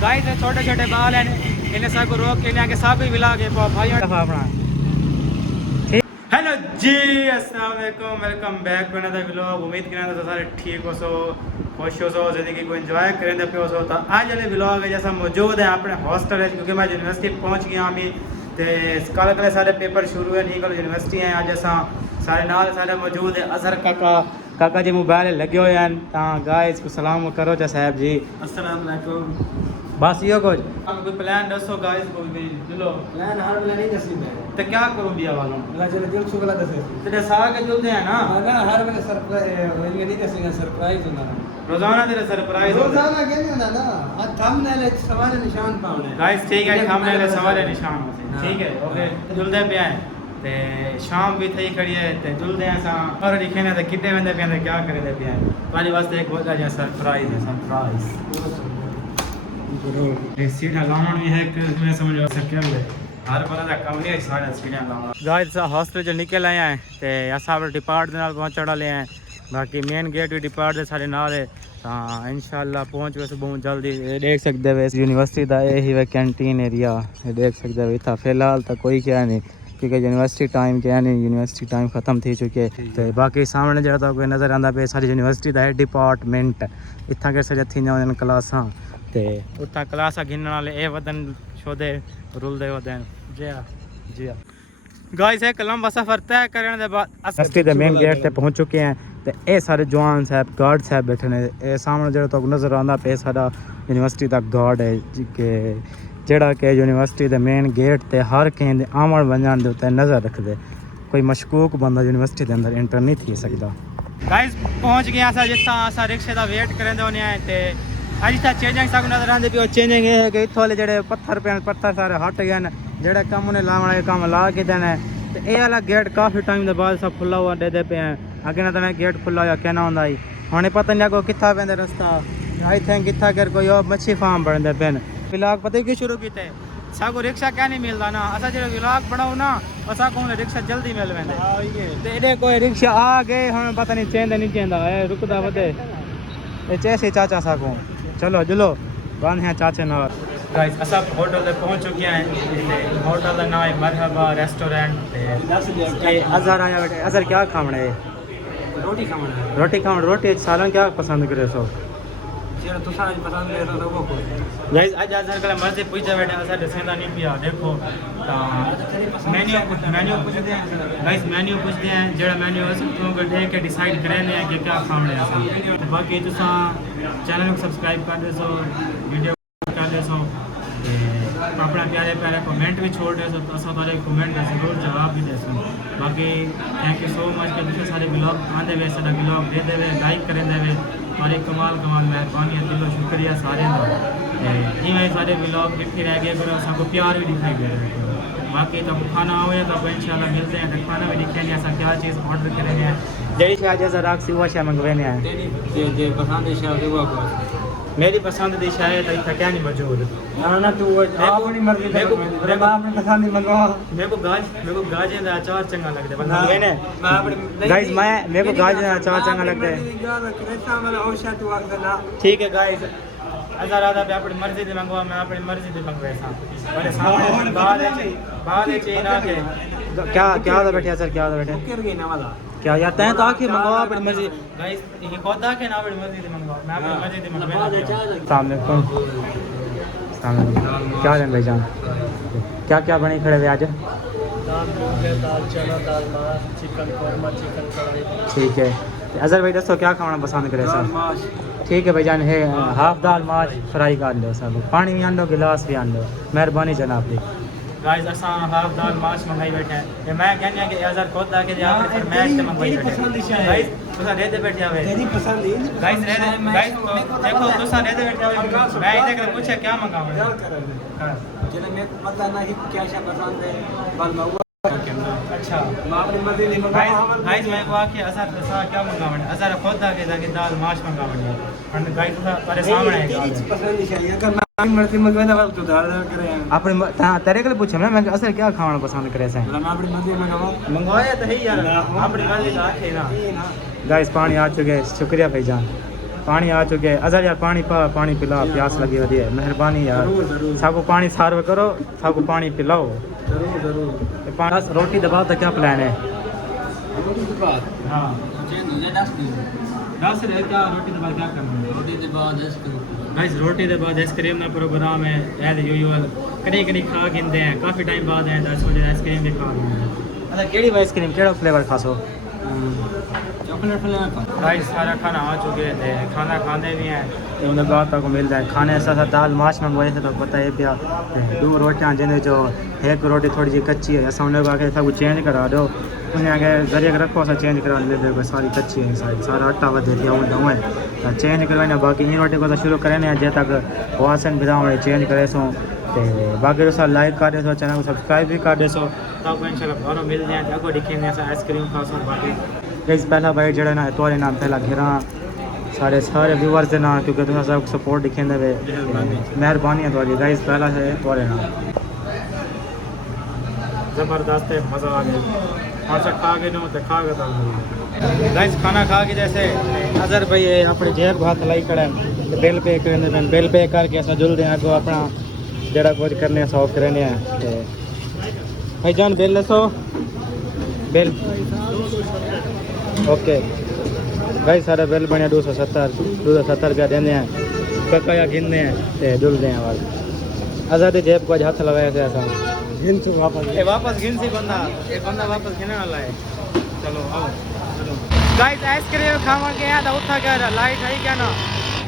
Guys छोटे छोटे बाल हैं इन्हें सब रोक के लेके सब ही मिला के भाई अपना हेलो जी अस्सलाम वालेकुम welcome back to another vlog. उम्मीद करना तो सारे ठीक हो सो खुश हो सो जिंदगी को एंजॉय करें पे हो सो। तो आज वाले व्लॉग है जैसा मौजूद है अपने हॉस्टल है क्योंकि मैं यूनिवर्सिटी पहुंच गया अभी तो कल कल सारे पेपर शुरू है नहीं कल यूनिवर्सिटी है आज असा सारे नाल सारे मौजूद है। अजहर काका जी मोबाइल लगे हुए हैं गाइस को सलाम करो जा साहब जी अस्सलाम वालेकुम। बस यो कुछ कोई प्लान दसो गाइस को भी चलो प्लान हर वाला नहीं दसी मैं तो क्या करूं बिया वालों अल्लाह चले दिल सुगला दसे तेरे साग के जुलते हैं ना ना हर वाला सरप्राइज वही नहीं दसी सरप्राइज होना रोजाना तेरा सरप्राइज रोजाना के नहीं होना ना आज थंबनेल सवाल निशान पाउने गाइस ठीक है थंबनेल सवाल निशान होते ठीक है ओके जुलदे पे आए ते शाम भी थई खड़ी है ते जुलदे हैं सा और लिखे ने ते कितने बंदे पे क्या करे दे पे वाली वास्ते एक बहुत अच्छा सरप्राइज है सरप्राइज सीढ़ियाँ लाउण भी है कि मैं समझ सके हर बंदा दा काम नहीं है सारे सीढ़ियाँ लाउण गाइस हॉस्टल जो निकल आए हैं ते असा डिपार्ट दे नाल पहुंचण वाले हैं बाकी मेन गेट भी डिपार्ट दे सारे नाल है इंशाल्लाह पहुंच गए बहुत जल्दी। देख सकते हो यूनिवर्सिटी का यही है कैंटीन एरिया देख सकते हो इतना फिलहाल तो कोई क्या नहीं क्योंकि यूनिवर्सिटी टाइम क्या नहीं यूनिवर्सिटी टाइम खत्म थी चुके तो बाकी सामने जो कोई नज़र आता पे सारी यूनिवर्सिटी का है डिपार्टमेंट इतना के सजा थी क्लासा ते उतना क्लासा गिनने वाले ए वदन शोदे रुलदे वदन जी हाँ गाइस एक लंबा सफर तय करने के बाद यूनिवर्सिटी के मेन गेट पे पहुंच चुके हैं तो ये सारे जवान साहब गार्ड साहब बैठे ने ये सामने जो तो नज़र आता पे सारा यूनिवर्सिटी का गार्ड है कि जेड़ा कि यूनिवर्सिटी के मेन गेट ते हर कहीं आमण वंजण के उत्ते नज़र रखते कोई मशकूक बंदा यूनिवर्सिटी के अंदर एंटर नहीं थी सकता। गाइस पहुंच गया असा जितना असा रिक्शे का वेट करेंदे होने हैं ते अज तक चेंजिंग सब नजर आते पे चेंजिंग ये है कि इतों वाले जो पत्थर पे पत्थर सारे हट गए हैं जो कम उन्हें लाने काम ला के देना है तो ये वाला गेट काफ़ी टाइम के बाद सब खुला हुआ दे पे हैं अगे ना तो गेट खुला हुआ कहना होंगे हम पता नहीं लगो कितना पे रस्ता आई थिंक कितना कर कोई और मच्छी फार्म बनते पे व्लॉग पता ही क्यों शुरू किए साको रिक्शा क्या नहीं मिलता ना असा जो व्लॉग बनाओ ना असा को रिक्शा जल्दी मिल वेंदे तो कोई रिक्शा आ गए हम पता नहीं चेंदा नहीं चेंदा रुकदा वधे चैसे चाचा साको चलो चलो बंद हैं चाचे ना गाइस असा होटल पे पहुंच चुके हैं होटल का नाम है मरहबा रेस्टोरेंट अजहर आया बेटे अजहर क्या खावना है रोटी खावना रोटी सालन क्या पसंद करे सो गाइस आज अजहर का मर्जी पूछे बैठे असा दसेंदा नहीं पिया देखो मेन्यू पूछते हैं गाइस मेन्यू पूछते हैं जेड़ा मेन्यू तुम को देख के डिसाइड करने हैं कि क्या खावना है बाकी तुसा चैनल को सब्सक्राइब कर दे सो वीडियो कर दे सो अपना प्यारे प्यारे कमेंट भी छोड़ दे सो तो सारे कमेंट जरूर जवाब भी दे सो बाकी थैंक यू सो मच कि तुम सारे ब्लॉग आते हुए सारा ब्लॉग दे देवे लाइक करें देवे सारे कमाल मेहरबानी दिलो शुक्रिया सारे इवें सारे ब्लॉग दिखते रह गए करो सबको प्यार भी दिखाई दे रहे बाकी तो खाना आए तो इंशाल्लाह मिलते हैं तो खाना भी दिखेंगे ऐसा क्या चीज़ ऑर्डर करेंगे जैसी शाह जैसा राख सी वह शाह मंगवाने हैं मेरी पसंद की शाह तो इतना क्या नहीं मौजूद ना तू अपनी मर्जी से आपने पसंद नहीं मंगवा मेरे को गाजर का अचार चंगा लगता है गाइस मैं मेरे को गाजर का अचार चंगा लगता है ठीक है गाइस अजहर आदा पे अपनी मर्जी से मंगवा मैं अपनी मर्जी से मंगवाए मेरे सामने बाद है चाहिए ना के क्या होता बैठे सर क्या होता बैठे क्या यार तय तो आके मंगवा अपनी मर्जी गाइस ये खुद आके ना अपनी मर्जी से मंगवा मैं अपनी मर्जी से मंगवा सामने क्या जान भाईजान क्या क्या बनी खड़े हुए आज दाल चना दाल माश चिकन कौरमा चिकन कढ़ाई ठीक है अजहर भाई दसो क्या खाना पसंद करे सर ठीक है भाईजान है हाफ दाल माछ फ्राई कर लो सब पानी भी आन लो गिलास भी आन लो मेहरबानी जनाब जी गाइस असा हाफ दाल माछ मंगाई बैठे हैं मैं कहने कि अजहर खुद आके यहां पर मैच से मंगाई बैठे गाइस तुसा रहते बैठे हुए तेरी पसंद है गाइस देखो तुसा रहते बैठे हुए मैं इधर कर पूछे क्या मंगाऊं चलो मेरे को पता ना कि क्या पसंद है बल अच्छा मां अपनी मर्जी नहीं गाइस मैं को आके अजर सा क्या मंगावण अजर खुद आके जाके दाल माश मंगावण और गाइस तुम्हारे सामने है गाल पसंद नहीं अगर मैं अपनी मर्जी मंगवाना वाला तो दाल करे अपने तेरे को पूछे ना मैं असल क्या खाना पसंद करे से मैं अपनी मर्जी मंगवा मंगवाया तो है यार अपनी मर्जी का आखे ना गाइस पानी आ चुके हैं शुक्रिया भाईजान पानी आ चुके हैं अजर यार पानी पिला प्यास लगी हुई है मेहरबानी यार सबको पानी सर्व करो सबको पानी पिलाओ जरूर रोटी दबा तो क्या प्लान है हाँ 10 रहे क्या रोटी दबा क्या करना है गाइस रोटी के बाद आइसक्रीम ना प्रोग्राम है एज यूजुअल कड़ी खा गिनते हैं काफ़ी टाइम बाद है 10 बजे आइसक्रीम भी खा रहे हैं अच्छा केड़ी आइसक्रीम केड़ा फ्लेवर खासो चॉकलेट फ्लेवर गाइस सारा खाना आ चुके थे खाना खाने भी हैं तो उन्हें बाद तक मिलता है खाने साथ साथ दाल माश मंगवाए थे तो पता है पिया 2 रोटियां जिन्हें जो एक रोटी थोड़ी जी कच्ची है असा उन्हें आगे सब चेंज करा दो उन्हें आगे जरिए रखो असा चेंज करा ले सारी कच्ची है सारा आटा वधे दिया है चेंज करवाने बाकी इन रोटी को तो शुरू करें जे तक वासन बिदा चेंज करे सो तो बाकी तो लाइक कर दे चैनल को सब्सक्राइब भी कर दे सो तब इंशाल्लाह घरों मिल जाए अगो दिखेंगे आइसक्रीम खासो बाकी गाइस पहला भाई जड़ा ना तोरे नाम पहला घेरा सारे व्यूअर्स के नाम क्योंकि तुम सब सपोर्ट दिखेंगे वे मेहरबानी है तुम्हारी गाइस पहला है तोरे नाम ज़बरदस्त है मज़ा आ गया और से खा के नो तो खा गया गाइस खाना खा के जैसे अजर भाई अपने जेब हाथ लाई खड़ा है बिल पे करने बिल पे करके ऐसा जुल दें आगो अपना जरा कुछ करने सौख करने भाई जान बिल दसो बिल ओके गाइस सारा बिल बनया 270 रुपया देने हैं ककाया गिनने हैं ते जुलते हैं वाल अजर जेब को हाथ लगाया से ऐसा गिन से वापस गिन सी बंदा वापस गिनने वाला है चलो आओ चलो गाइस आइसक्रीम खावा के यहाँ उठा क्या लाइट है क्या ना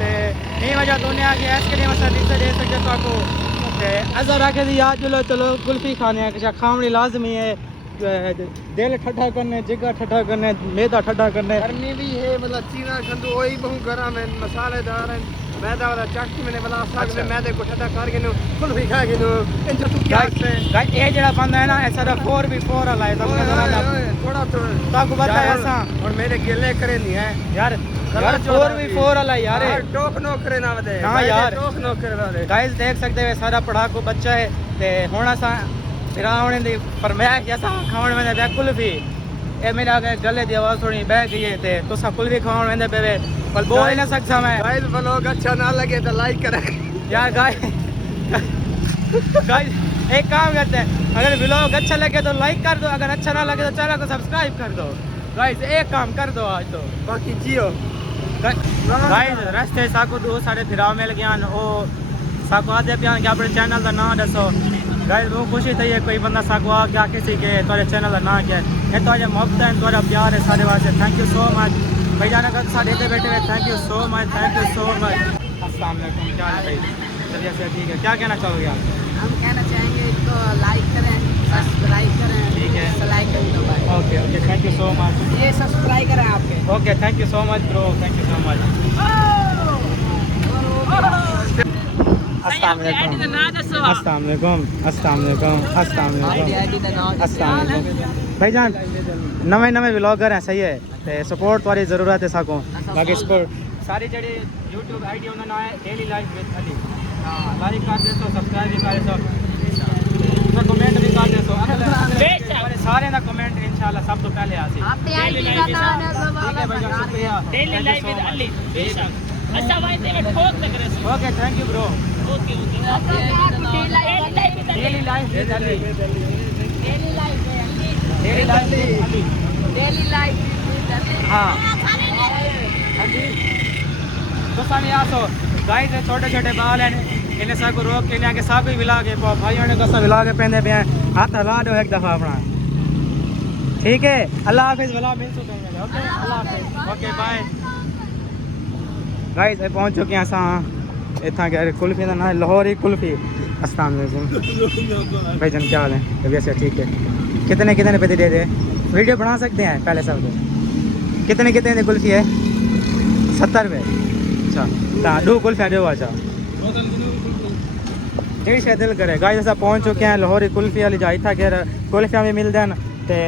नहीं वजह दुनिया की आइसक्रीम असा नीचे दे सकते तो आपको अजर आके दी याद चलो कुल्फी खाने खावनी लाजमी है दिल ठंडा करने जिगर ठंडा करने मैदा ठंडा करने गर्मी भी है मतलब चीना खंडू वही बहु गरम है मसालेदार है मैदा वाला चटनी मैंने बना सकते मैदे को ठंडा करके नो कुल्फी खा के नो इन जो क्या गाइस ये जेड़ा बंदा है ना ऐसा 4v4 वाला है थोड़ा तो ताको पता है ऐसा और मेरे गिले करे नहीं है यार 4v4 वाला यार टोक नो करे ना वदे हां यार टोक नो करे वाले गाइस देख सकते हैं सारा पढ़ाकू बच्चा है ते होना सा फिरावने दी फरमाइश ऐसा खावण में बे कुल्फी ए मेरा गले दी आवाज थोड़ी बह गई है ते तुसा कुल्फी खावण में बे पर बोल ना सकता मैं गाइस व्लॉग अच्छा ना लगे तो लाइक करें यार गाइस एक काम करते हैं अगर व्लॉग अच्छा लगे तो लाइक कर दो अगर अच्छा ना लगे तो चैनल को सब्सक्राइब कर दो गाइस एक काम कर दो आज तो बाकी जियो गाइस रास्ते साको दो सारे फिराव मिल गया ओ साको आदे प्यान के अपने चैनल का नाम दसो गाइस वो खुशी थी है कोई बंदा साको आ क्या किसी के तुम्हारे चैनल का नाम क्या है तो आज मोहब्बत है तुम्हारा प्यार है सारे वास्ते थैंक यू सो मच भाई जाना कर साढ़े इतने बैठे हुए थैंक यू सो मच अस्सलाम वालेकुम क्या है भाई चलिए से ठीक है क्या कहना चाहोगे आप हम कहना चाहेंगे इसको लाइक करें सब्सक्राइब करें ठीक है लाइक करें तो भाई okay okay thank you so much ये सब्सक्राइब करें आपके okay thank you so much bro thank you so much अस्सलाम वालेकुम भाईजान नवे व्लॉगर हैं सही है ते सपोर्ट तुम्हारी ज़रूरत है साको बाकी सपोर्ट सारी जड़ी यूट्यूब आईडी उन्होंने नाम है डेली लाइफ विद अली हाँ लाइक कर दे सो सब्सक्राइब भी कर दो कमेंट भी कर दे सो सारे ना कमेंट इंशाल्लाह सब तो पहले आसी डेली लाइफ विद अली अच्छा भाई ते ठोक लग रहे okay thank you bro okay daily life with Ali daily life हाँ तो सानी आसो गाइस छोटे छोटे बाल हैं इन्हें सबको रोक के लिया के सब ही मिला के भाइयों ने कसा मिला के पहने पे हैं हाथ हला दो एक दफ़ा अपना ठीक है अल्लाह हाफिज़ वाला मिल चुके हैं ओके अल्लाह हाफिज़ ओके बाय गाइस पहुंच चुके हैं असां इतना क्या कुल्फी का ना लाहौरी कुल्फी अस्सलाम वालेकुम भाईजान क्या हाल है तबीयत से ठीक है कितने पैसे दे दे वीडियो बना सकते हैं पहले सब कितने की कुल्फी है 70 रुपये अच्छा 2 कुल्फियाँ दो अच्छा जी शायद दिल करे गाइस ऐसा पहुँच चुके हैं लाहौरी कुल्फी वाली जाई था कि कुल्फियाँ भी मिल दें ते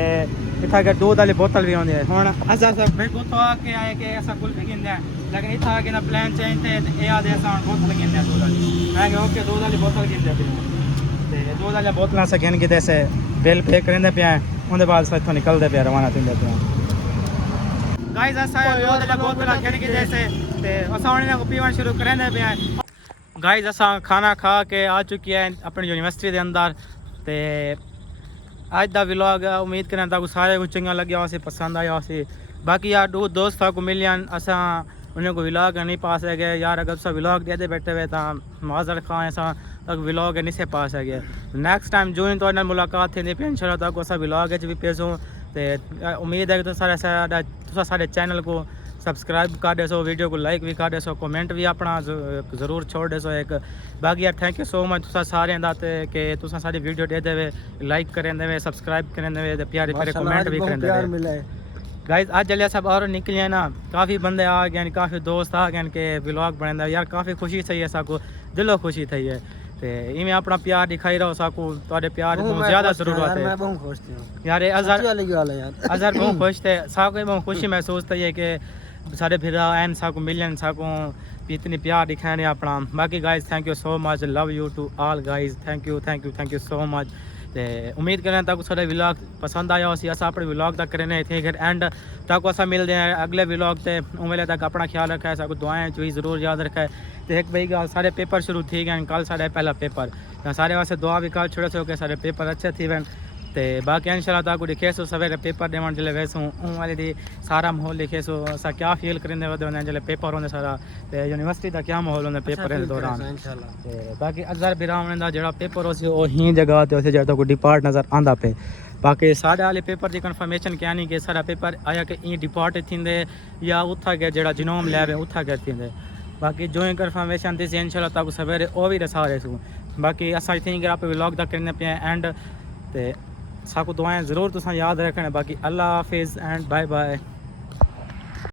इत्थै अगर दूध वाली बोतल भी होंदी है हुन असां सब बिल्कुल तो आके आए कि असां कुल्फी गिंदे हैं लेकिन इत्थै आके ना प्लान चेंज थे ते ए आदे असां बोतल गिंदे दूध वाली मैं कि ओके दूध वाली बोतल गिंदे ते दूध वाली बोतल असां गिन के से बिल पे करेंदे पे उनके बाद असां इत्थों निकलदे पे रवाना थींदे पे गाइस असां दूध वाली बोतल गिन के से ते असां उन्हें को पीवन शुरू करेंदे पे गाइस असां खाना खा के आ चुकी है अपनी यूनिवर्सिटी के अंदर ते आज का व्लॉग उम्मीद करें ताकि सारे को चंगा लग्या हो पसंद आया हो बाकी यार दो दोस्त को मिलियन असा उन्हें को व्लॉग नहीं पा सके यार अगर सब व्लॉग दे दे बैठे हुए तो माजर खां असा तक व्लॉग नहीं से पा सके नेक्स्ट टाइम जो तो मुलाकात थी इंशाल्लाह तक असा व्लॉग भी पेसों तो उम्मीद है कि सारे चैनल को सब्सक्राइब कर देसो वीडियो को लाइक भी कर देसो कमेंट भी अपना जरूर छोड़ देसो एक बाकी यार थैंक यू सो मच तुसा सारे कि तुसा सारी वीडियो दे देवे लाइक करें देवे सब्सक्राइब करें देवे प्यारे प्यारे कमेंट भी करें देवे गाइस आज जल्दी सब और निकले ना काफ़ी बंदे आ गए काफ़ी दोस्त आ गए के व्लॉग बने यार काफ़ी खुशी थी है साकू दिलों खुशी थी है ते इवें अपना प्यार दिखाई रहो साकू तुहाडे प्यार को ज़्यादा जरूरत है मैं बहुत खुश हूं यार अजहर बहुत खुश थे साकू बहुत खुशी महसूस थी है कि सारे फिर एन साकू मिलन साकू इतनी प्यार दिखाने अपना बाकी guys thank you so much love you to all guys thank you so much ते उम्मीद करें ताकि सारे व्लॉग पसंद आया हो अस अपने व्लॉग तक करें थे फिर एंड तक अस मिलते हैं अगले व्लॉग से उम्मीद तक अपना ख्याल रखा है साकू दुआएं भी जरूर याद रखा है तो एक भाई गल सारे पेपर शुरू थी गए कल साढ़े पहला पेपर तो सारे वास्ते दुआ भी कल छोड़े सो के सारे पेपर अच्छे थी वन तो बाकी इंशाल्लाह ताकू दिखे सो सवेरे पेपर देवन जल्द वैसू उन वाले दी सारा माहौल लिखे सो असा क्या फील करेंदे वदे जल्द पेपर होंदे सारा ते यूनिवर्सिटी का क्या माहौल होंदे पेपर दे दौरान इंशाल्लाह ते बाकी अजहर बिरावन दा जेड़ा पेपर हो सी ओ ही जगह ते उसे जेड़ा को डिपार्ट नजर आंदा पे बाकी सारे वाले पेपर की कन्फर्मेशन क्या नहीं कि सारा पेपर आया कि ई डिपार्ट थींदे या उथा के जेड़ा जिनोम लैब है उथा के थींदे बाकी जो ही कन्फर्मेशन थी इंशाल्लाह ताकू सवेरे ओ भी रसा रहे सू बाकी असा थिंक आप व्लॉग दा करने पे एंड ते साकू दुआएं ज़रूर तुसा याद रखना बाकी अल्लाह हाफिज़ एंड बाय बाय।